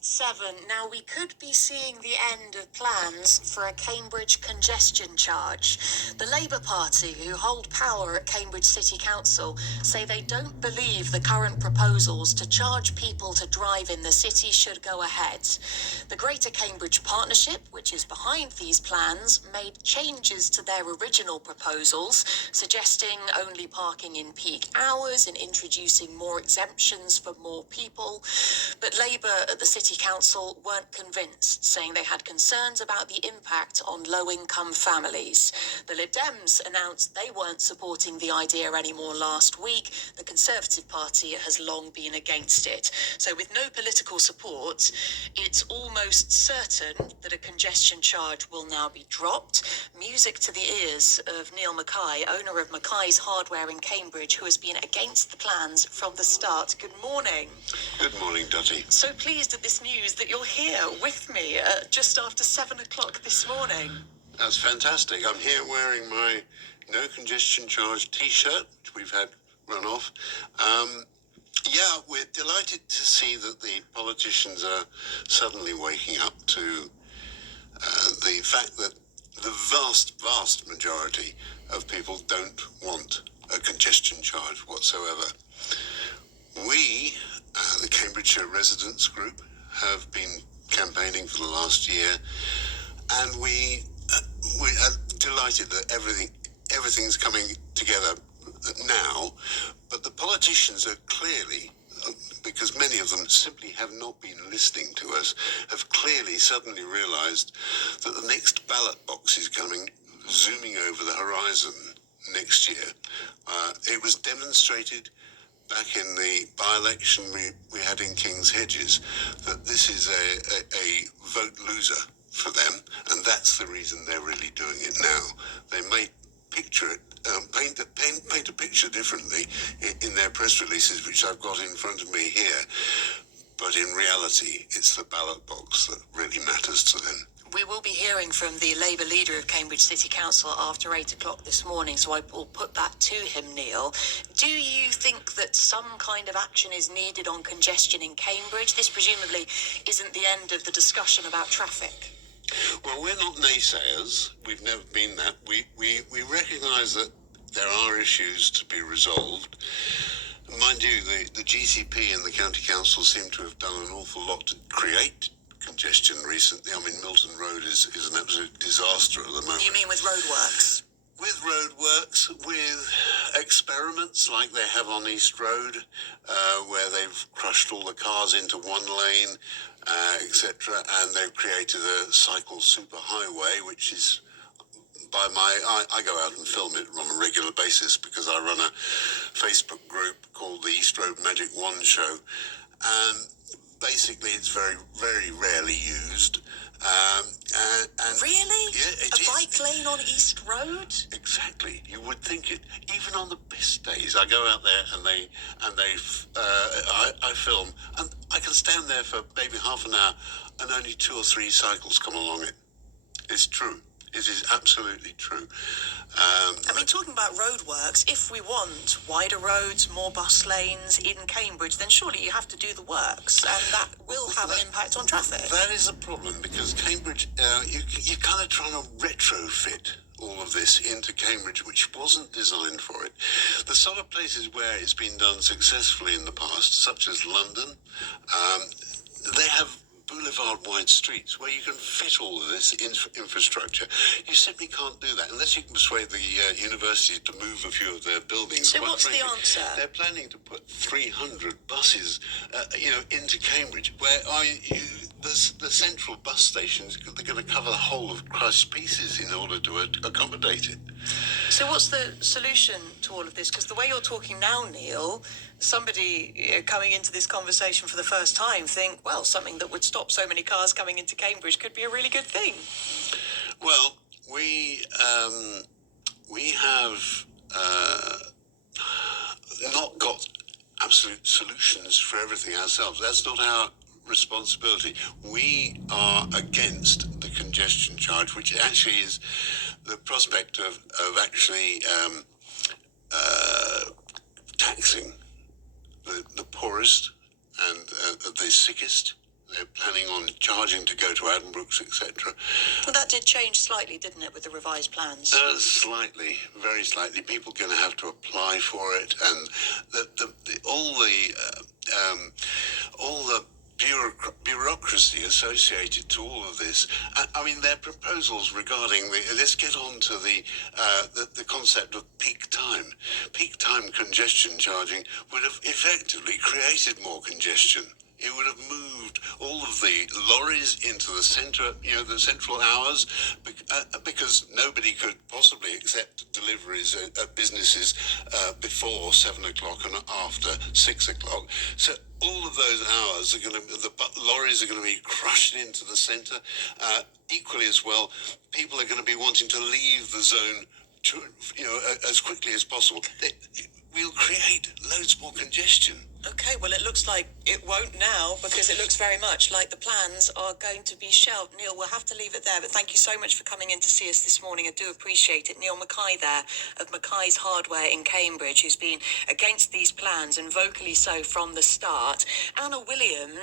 7. Now, we could be seeing the end of plans for a Cambridge congestion charge. The Labour Party, who hold power at Cambridge City Council, say they don't believe the current proposals to charge people to drive in the city should go ahead. The Greater Cambridge Partnership, which is behind these plans, made changes to their original proposals, suggesting only parking in peak hours and introducing more exemptions for more people. But Labour at the City Council weren't convinced, saying they had concerns about the impact on low-income families. The Lib Dems announced they weren't supporting the idea anymore last week. The Conservative Party has long been against it. So with no political support, it's almost certain that a congestion charge will now be dropped. Music to the ears of Neil Mackay, owner of Mackay's Hardware in Cambridge, who has been against the plans from the start. Good morning. Good morning, Dotty. So pleased at this news that you're here with me just after 7 o'clock this morning. That's fantastic. I'm here wearing my no congestion charge T-shirt, which we've had run off. Yeah, we're delighted to see that the politicians are suddenly waking up to the fact that the vast majority of people don't want a congestion charge whatsoever. We, the Cambridgeshire Residents Group, have been campaigning for the last year, and we are delighted that everything's coming together now. But the politicians are clearly, because many of them simply have not been listening to us, have clearly suddenly realised that the next ballot box is coming, zooming over the horizon next year. It was demonstrated back in the by-election we had in King's Hedges that this is a vote loser for them, and that's the reason they're really doing it now. They may picture it, paint a picture differently in their press releases, which I've got in front of me here, but in reality it's the ballot box that really matters to them. We will be hearing from the Labour leader of Cambridge City Council after 8 o'clock this morning, so I will put that to him, Neil. Do you think that some kind of action is needed on congestion in Cambridge? This presumably isn't the end of the discussion about traffic. Well, we're not naysayers. We've never been that. We recognise that there are issues to be resolved. Mind you, the GCP and the County Council seem to have done an awful lot to create congestion recently. I mean, Milton Road is an absolute disaster at the moment. You mean with roadworks? With roadworks, with experiments like they have on East Road, where they've crushed all the cars into one lane, etc., and they've created a cycle superhighway, which is I go out and film it on a regular basis because I run a Facebook group called the East Road Magic 1 Show, and basically it's very, very rarely used. And really? Yeah, a bike lane on East Road? Exactly. You would think it. Even on the best days, I go out there and I film, and I can stand there for maybe half an hour, and only 2 or 3 cycles come along it. It's true. It is absolutely true. I mean, talking about roadworks, if we want wider roads, more bus lanes in Cambridge, then surely you have to do the works, and that will have an impact on traffic. That is a problem, because Cambridge, you're kind of trying to retrofit all of this into Cambridge, which wasn't designed for it. The sort of places where it's been done successfully in the past, such as London, they have boulevard-wide streets where you can fit all of this infrastructure. You simply can't do that unless you can persuade the university to move a few of their buildings. So what's the answer? They're planning to put 300 buses, into Cambridge, where the central bus stations, they're going to cover the whole of Christ's Pieces in order to accommodate it. So what's the solution to all of this? Because the way you're talking now, Neil, somebody coming into this conversation for the first time think, well, something that would stop so many cars coming into Cambridge could be a really good thing. Well, we have not got absolute solutions for everything ourselves. That's not our responsibility. We are against the congestion charge, which actually is the prospect of actually taxing the poorest and the sickest They're planning on charging to go to Addenbrooke's, etc. Well, that did change slightly, didn't it, with the revised plans? Slightly, very slightly. People are going to have to apply for it, and all the bureaucracy associated to all of this. I mean, their proposals regarding let's get on to the concept of peak time. Peak time congestion charging would have effectively created more congestion. It would have moved all of the lorries into the centre, the central hours, because nobody could possibly accept deliveries at businesses before 7 o'clock and after 6 o'clock. So all of those hours are going to, the lorries are going to be crushed into the centre. Equally as well, people are going to be wanting to leave the zone, as quickly as possible. We'll create loads more congestion. Okay, well, it looks like it won't now, because it looks very much like the plans are going to be shelved. Neil, we'll have to leave it there, but thank you so much for coming in to see us this morning. I do appreciate it. Neil Mackay there of Mackay's Hardware in Cambridge, who's been against these plans and vocally so from the start. Anna Williams